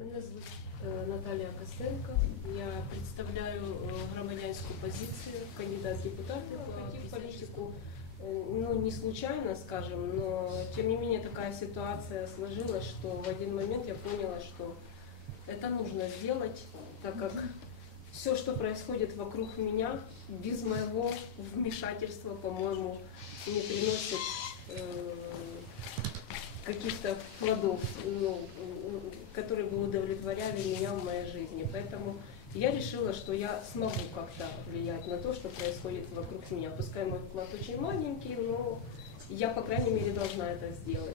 Мене звуть Наталія Костенко. Я представляю громадянську позицию, кандидат в депутаты в политику. Ну, не случайно, скажем, но тем не менее такая ситуация сложилась, что в один момент я поняла, что это нужно сделать, так как все, что происходит вокруг меня, без моего вмешательства, по-моему, не приносит каких-то плодов, которые бы удовлетворяли меня в моей жизни. Поэтому я решила, что я смогу как-то влиять на то, что происходит вокруг меня. Пускай мой вклад очень маленький, но я, по крайней мере, должна это сделать.